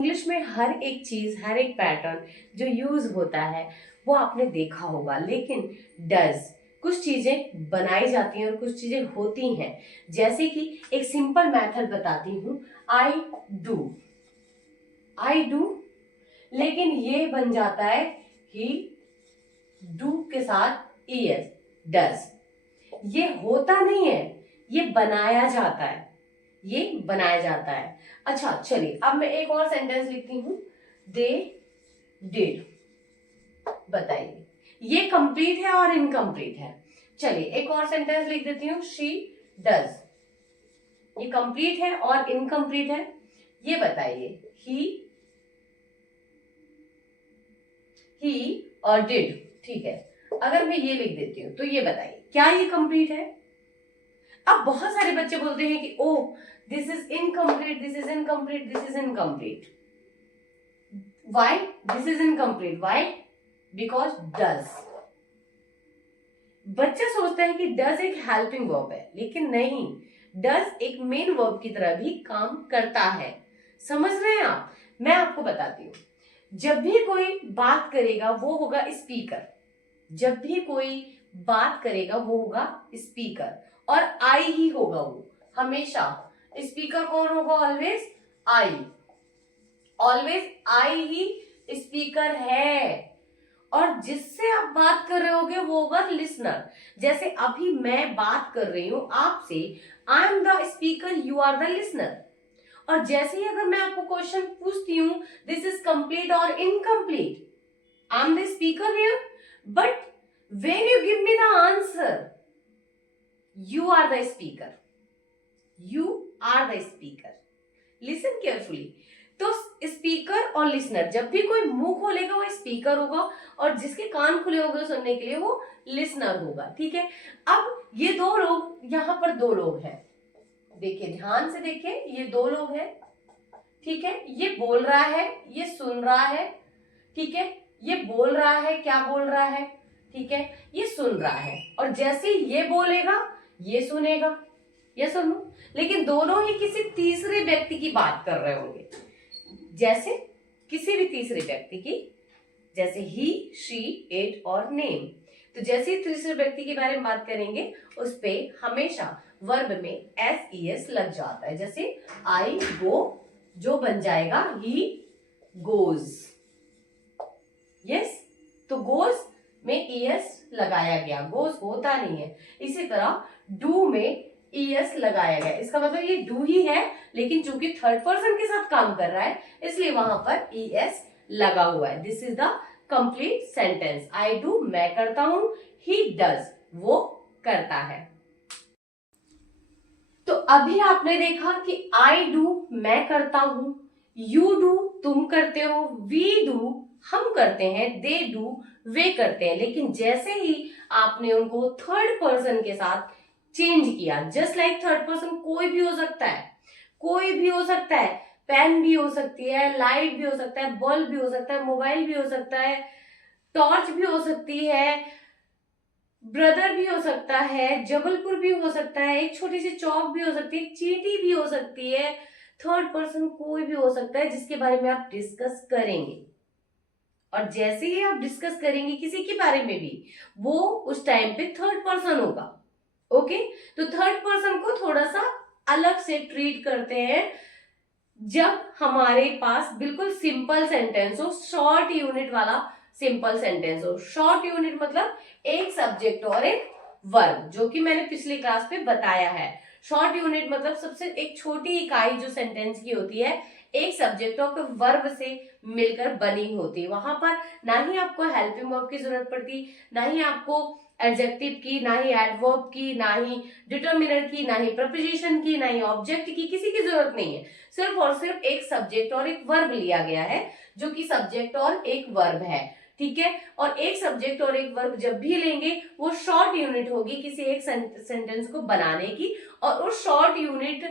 English में हर एक चीज, हर एक पैटर्न जो यूज होता है वो आपने देखा होगा, लेकिन डज कुछ चीजें बनाई जाती हैं और कुछ चीजें होती हैं। जैसे कि एक सिंपल मेथड बताती हूँ, आई डू। आई डू, लेकिन ये बन जाता है ही डू के साथ ईएस, डज। ये होता नहीं है, ये बनाया जाता है, ये बनाया जाता है। अच्छा चलिए, अब मैं एक और सेंटेंस लिखती हूँ, दे डिड। बताइए ये कंप्लीट है और इनकम्प्लीट है। चलिए एक और सेंटेंस लिख देती हूँ, शी डज। ये कंप्लीट है और इनकम्प्लीट है, ये बताइए। ही और डिड, ठीक है। अगर मैं ये लिख देती हूँ तो ये बताइए क्या ये कंप्लीट है। अब बहुत सारे बच्चे बोलते हैं कि oh this is incomplete, this is incomplete, this is incomplete. Why this is incomplete? Why? Because does. बच्चा सोचता है कि डज एक हेल्पिंग वर्ब है, लेकिन नहीं, डज एक मेन वर्ब की तरह भी काम करता है। समझ रहे हैं आप? मैं आपको बताती हूँ, जब भी कोई बात करेगा वो होगा स्पीकर। जब भी कोई बात करेगा वो होगा स्पीकर, और आई ही होगा वो हमेशा। स्पीकर कौन होगा? Always I. Always I he speaker है, और जिससे आप बात कर रहे होगे वो होगा लिसनर। जैसे अभी मैं बात कर रही हूं आपसे, I am the speaker, you are the listener. और जैसे ही अगर मैं आपको क्वेश्चन पूछती हूं, दिस इज कंप्लीट और incomplete, I am the speaker here, but when you give me the answer, you are the speaker. You are the speaker. Listen carefully. तो स्पीकर और लिसनर, जब भी कोई मुंह खोलेगा वो स्पीकर होगा, और जिसके कान खुले होंगे सुनने के लिए वो लिसनर होगा। ठीक है, अब ये दो लोग, यहाँ पर दो लोग हैं, देखिए ध्यान से देखिए, ये दो लोग हैं। ठीक है, ये बोल रहा है, ये सुन रहा है। ठीक है, ये बोल रहा है, क्या बोल रहा है? ठीक है, ये सुन रहा है, और जैसे ये बोलेगा ये सुनेगा। ये सुनो, लेकिन दोनों ही किसी तीसरे व्यक्ति की बात कर रहे होंगे, जैसे किसी भी तीसरे व्यक्ति की, जैसे ही, शी, इट और नेम। तो जैसे ही तीसरे व्यक्ति के बारे में बात करेंगे उस पे हमेशा वर्ब में एस ई एस लग जाता है। जैसे आई गो, जो बन जाएगा ही गोज। यस, तो गोज में ईएस लगाया गया, गोज होता नहीं है। इसी तरह डू में ईएस लगाया गया, इसका मतलब ये डू ही है, लेकिन चूंकि थर्ड पर्सन के साथ काम कर रहा है इसलिए वहां पर ईएस लगा हुआ है। This is the complete sentence. I do, मैं करता हूं, ही डज, वो करता है। तो अभी आपने देखा कि आई डू मैं करता हूं, यू डू तुम करते हो, वी डू हम करते हैं, दे डू वे करते हैं। लेकिन जैसे ही आपने उनको थर्ड पर्सन के साथ चेंज किया, जस्ट लाइक थर्ड पर्सन कोई भी हो सकता है, कोई भी हो सकता है, पेन भी हो सकती है, लाइट भी हो सकता है, बल्ब भी हो सकता है, मोबाइल भी हो सकता है, टॉर्च भी हो सकती है, ब्रदर भी हो सकता है, जबलपुर भी हो सकता है, एक छोटी सी चौक भी हो सकती है, एक चींटी भी हो सकती है। थर्ड पर्सन कोई भी हो सकता है जिसके बारे में आप डिस्कस करेंगे, और जैसे ही आप डिस्कस करेंगे किसी के बारे में भी, वो उस टाइम पे थर्ड पर्सन होगा। ओके, तो थर्ड पर्सन को थोड़ा सा अलग से ट्रीट करते हैं जब हमारे पास बिल्कुल सिंपल सेंटेंस हो, शॉर्ट यूनिट वाला सिंपल सेंटेंस हो। शॉर्ट यूनिट मतलब एक सब्जेक्ट और एक वर्ब, जो कि मैंने पिछली क्लास में बताया है। शॉर्ट यूनिट मतलब सबसे एक छोटी इकाई जो सेंटेंस की होती है, एक सब्जेक्ट और वर्ब से मिलकर बनी होती है। वहां पर ना ही आपको हेल्पिंग वर्ब की जरूरत पड़ती, ना ही आपको एडजेक्टिव की, ना ही एडवर्ब की, ना ही डिटर्मिनर की, ना ही प्रपोजिशन की, ना ही ऑब्जेक्ट की, किसी की जरूरत नहीं है। सिर्फ और सिर्फ एक सब्जेक्ट और एक वर्ब लिया गया है, जो कि सब्जेक्ट और एक वर्ब है। ठीक है, और एक सब्जेक्ट और एक वर्ब जब भी लेंगे वो शॉर्ट यूनिट होगी किसी एक सेंटेंस को बनाने की। और उस शॉर्ट यूनिट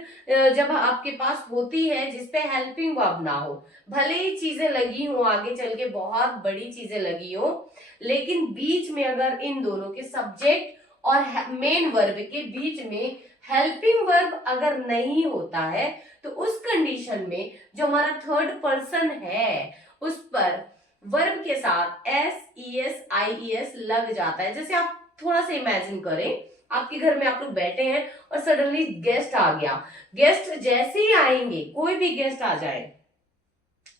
जब आपके पास होती है जिसपे हेल्पिंग वर्ब ना हो, भले ही चीजें लगी हो आगे चल के, बहुत बड़ी चीजें लगी हो, लेकिन बीच में अगर इन दोनों के सब्जेक्ट और मेन वर्ब के बीच में हेल्पिंग वर्ब अगर नहीं होता है तो उस कंडीशन में जो हमारा थर्ड पर्सन है उस पर वर्ब के साथ S E S I E S लग जाता है। जैसे आप थोड़ा सा इमेजिन करें, आपके घर में आप लोग बैठे हैं और सडनली गेस्ट आ गया। गेस्ट जैसे ही आएंगे, कोई भी गेस्ट आ जाए,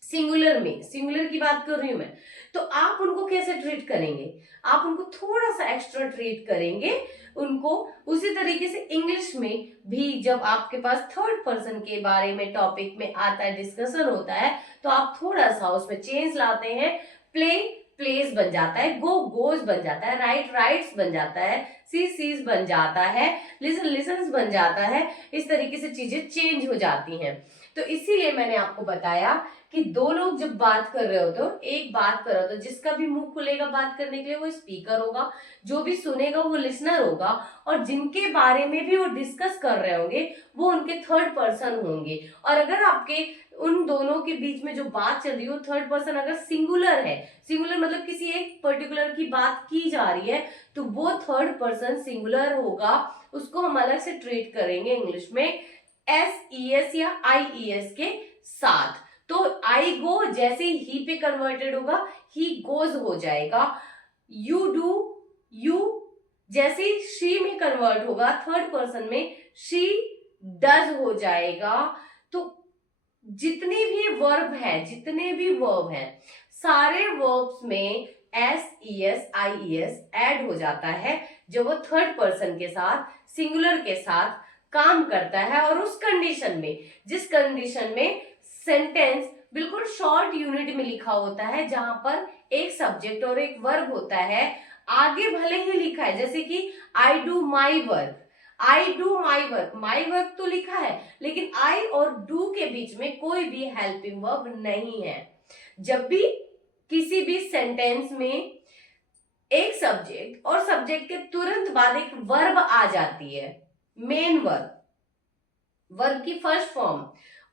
सिंगुलर में, सिंगुलर की बात कर रही हूं मैं, तो आप उनको कैसे ट्रीट करेंगे? आप उनको थोड़ा सा एक्स्ट्रा ट्रीट करेंगे उनको। उसी तरीके से इंग्लिश में भी जब आपके पास थर्ड पर्सन के बारे में टॉपिक में आता है, डिस्कशन होता है, तो आप थोड़ा सा उसमें चेंज लाते हैं। प्ले प्लेस बन जाता है, गो गोज बन जाता है, राइट राइट्स बन जाता है, सी सीज बन जाता है, लिसन लिसन्स बन जाता है। इस तरीके से चीजें चेंज हो जाती हैं। तो इसीलिए मैंने आपको बताया कि दो लोग जब बात कर रहे हो तो एक बात कर रहे हो तो जिसका भी मुंह खुलेगा बात करने के लिए वो स्पीकर होगा, जो भी सुनेगा वो लिसनर होगा, और जिनके बारे में भी वो डिस्कस कर रहे होंगे वो उनके थर्ड पर्सन होंगे। और अगर आपके उन दोनों के बीच में जो बात चल रही हो, थर्ड पर्सन अगर सिंगुलर है, सिंगुलर मतलब किसी एक पर्टिकुलर की बात की जा रही है, तो वो थर्ड पर्सन सिंगुलर होगा, उसको हम अलग से ट्रीट करेंगे इंग्लिश में एस ई एस या आई ई एस के साथ। तो आई गो जैसे ही पे कन्वर्टेड होगा, ही गोज हो जाएगा। यू डू, यू जैसे ही शी में कन्वर्ट होगा थर्ड पर्सन में, शी डज हो जाएगा। तो जितने भी वर्ब है सारे वर्ब्स में S E S I E S ed हो जाता है जब वो थर्ड पर्सन के साथ, सिंगुलर के साथ काम करता है। और उस कंडीशन में, जिस कंडीशन में सेंटेंस बिल्कुल शॉर्ट यूनिट में लिखा होता है, जहां पर एक सब्जेक्ट और एक वर्ब होता है, आगे भले ही लिखा है जैसे कि I do my work, I do my work, my work तो लिखा है, लेकिन आई और डू के बीच में कोई भी हेल्पिंग वर्ब नहीं है। जब भी किसी भी सेंटेंस में एक सब्जेक्ट और सब्जेक्ट के तुरंत बाद एक वर्ब आ जाती है, मेन वर्ब, वर्ब की फर्स्ट फॉर्म,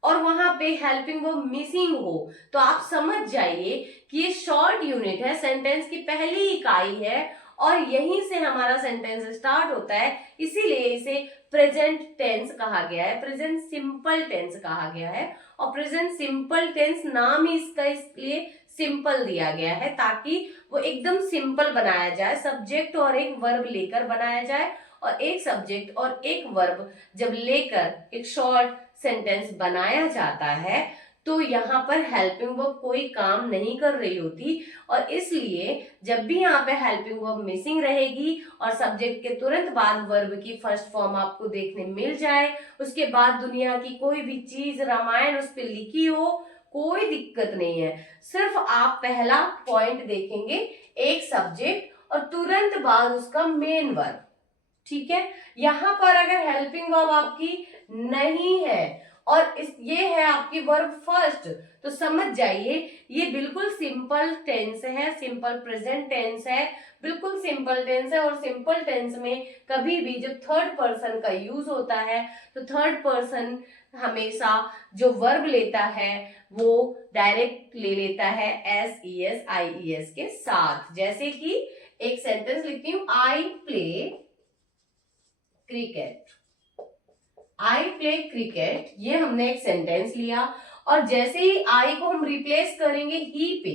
और वहां पे हेल्पिंग वर्ब मिसिंग हो, तो आप समझ जाइए कि ये शॉर्ट यूनिट है, सेंटेंस की पहली इकाई है और यहीं से हमारा सेंटेंस स्टार्ट होता है। इसीलिए इसे प्रेजेंट टेंस कहा गया है, प्रेजेंट सिंपल टेंस कहा गया है। और प्रेजेंट सिंपल टेंस नाम ही इसका इसलिए सिंपल दिया गया है ताकि वो एकदम सिंपल बनाया जाए, सब्जेक्ट और एक वर्ब लेकर बनाया जाए, और एक सब्जेक्ट और एक वर्ब जब लेकर एक शॉर्ट सेंटेंस बनाया जाता है तो यहाँ पर हेल्पिंग वर्ब कोई काम नहीं कर रही होती। और इसलिए जब भी यहाँ पे हेल्पिंग वर्ब मिसिंग रहेगी और सब्जेक्ट के तुरंत बाद वर्ब की फर्स्ट फॉर्म आपको देखने मिल जाए, उसके बाद दुनिया की कोई भी चीज, रामायण उस पर लिखी हो, कोई दिक्कत नहीं है। सिर्फ आप पहला पॉइंट देखेंगे, एक सब्जेक्ट और तुरंत बाद उसका मेन वर्ब, ठीक है। यहां पर अगर हेल्पिंग वर्ब आपकी नहीं है और ये है आपकी वर्ब फर्स्ट, तो समझ जाइए ये बिल्कुल सिंपल टेंस है, सिंपल प्रेजेंट टेंस है, बिल्कुल सिंपल टेंस है। और सिंपल टेंस में कभी भी जब थर्ड पर्सन का यूज होता है तो थर्ड पर्सन हमेशा जो वर्ब लेता है वो डायरेक्ट ले लेता है S E S I E S के साथ। जैसे कि एक सेंटेंस लिखती हूं, I play cricket, I play cricket, ये हमने एक सेंटेंस लिया, और जैसे ही आई को हम रिप्लेस करेंगे ही पे,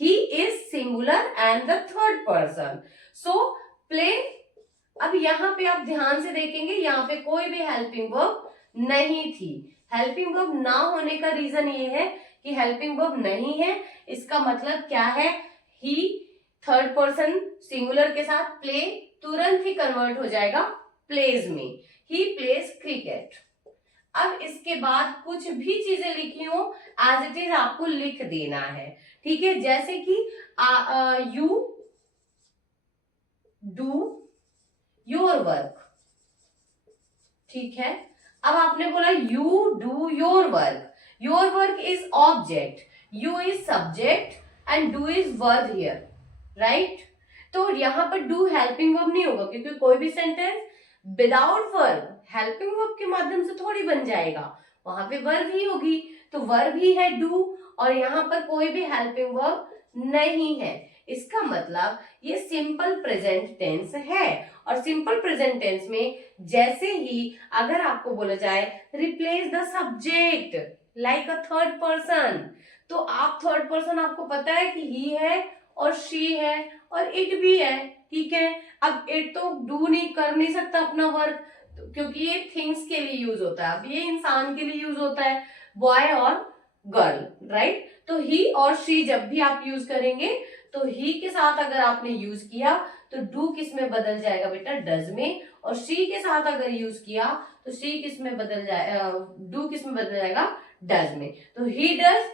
he is singular and the third person, so play. अब यहाँ पे आप ध्यान से देखेंगे, यहाँ पे कोई भी हेल्पिंग वर्ब नहीं थी। हेल्पिंग वर्ब ना होने का रीजन ये है कि हेल्पिंग वर्ब नहीं है, इसका मतलब क्या है, ही थर्ड पर्सन सिंगुलर के साथ प्ले तुरंत ही कन्वर्ट हो जाएगा प्लेज में, ही प्लेज क्रिकेट। अब इसके बाद कुछ भी चीजें लिखी हो एज इट इज आपको लिख देना है, ठीक है। जैसे कि यू डू योर वर्क, ठीक है। अब आपने बोला you do your work is object, you is subject and do is verb here, right. तो यहां पर डू हेल्पिंग वर्ब नहीं होगा क्योंकि कोई भी sentence without verb helping verb के माध्यम से थोड़ी बन जाएगा, वहां पे वर्ब ही होगी, तो वर्ब ही है डू, और यहाँ पर कोई भी हेल्पिंग वर्ब नहीं है। इसका मतलब ये सिंपल प्रेजेंट टेंस है। और सिंपल प्रेजेंट टेंस में जैसे ही अगर आपको बोला जाए replace the subject like a third person, तो आप थर्ड पर्सन आपको पता है कि ही है और शी है और इट भी है, ठीक है। अब इट तो डू नहीं कर नहीं सकता अपना वर्क, क्योंकि ये थिंग्स के लिए यूज होता है। अब ये इंसान के लिए यूज होता है, बॉय और गर्ल, राइट। तो ही और शी जब भी आप यूज करेंगे तो ही के साथ अगर आपने यूज किया तो डू किस में बदल जाएगा बेटा, डज में। और शी के साथ अगर यूज किया तो शी किस में बदल जाएगा, डू किस में बदल जाएगा, डज में। तो he does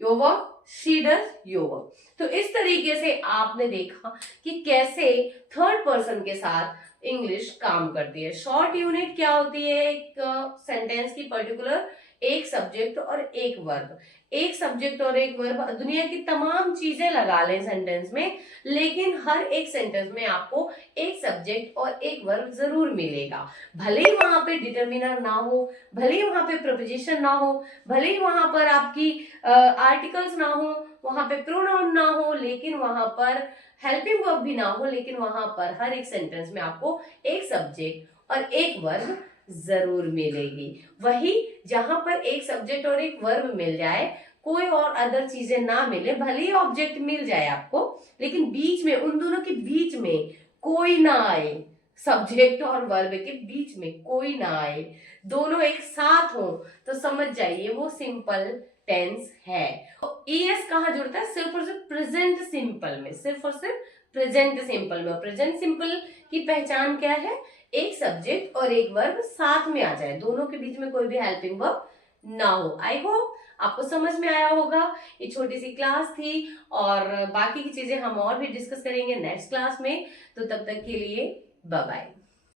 your work, she does your work. तो इस तरीके से आपने देखा कि कैसे थर्ड पर्सन के साथ इंग्लिश काम करती है। शॉर्ट यूनिट क्या होती है, एक सेंटेंस की पर्टिकुलर एक सब्जेक्ट और एक वर्ब, एक सब्जेक्ट और एक वर्ब, दुनिया की तमाम चीजें लगा लें सेंटेंस में, लेकिन हर एक सेंटेंस में आपको एक सब्जेक्ट और एक वर्ब जरूर मिलेगा। भले ही वहां पे डिटर्मिनर ना हो, भले ही वहां पे प्रपोजिशन ना हो, भले ही वहां पर आपकी आर्टिकल्स ना हो, वहां पे प्रोनाउन ना हो, लेकिन वहां पर हेल्पिंग वर्ब भी ना हो, लेकिन वहां पर हर एक सेंटेंस में आपको एक सब्जेक्ट और एक वर्ब जरूर मिलेगी। वही जहां पर एक सब्जेक्ट और एक वर्ब मिल जाए, कोई और अदर चीजें ना मिले, भले ही ऑब्जेक्ट मिल जाए आपको, लेकिन बीच में, उन दोनों के बीच में कोई ना आए, सब्जेक्ट और वर्ब के बीच में कोई ना आए, दोनों एक साथ हो, तो समझ जाइए वो सिंपल टेंस है। तो ईएस कहाँ जुड़ता है, सिर्फ और सिर्फ प्रेजेंट सिंपल में, सिर्फ और सिर्फ प्रेजेंट सिंपल में। प्रेजेंट सिंपल की पहचान क्या है, एक सब्जेक्ट और एक वर्ब साथ में आ जाए, दोनों के बीच में कोई भी हेल्पिंग वर्ब ना हो। आई होप आपको समझ में आया होगा। ये छोटी सी क्लास थी और बाकी की चीजें हम और भी डिस्कस करेंगे नेक्स्ट क्लास में। तो तब तक के लिए बाय बाय।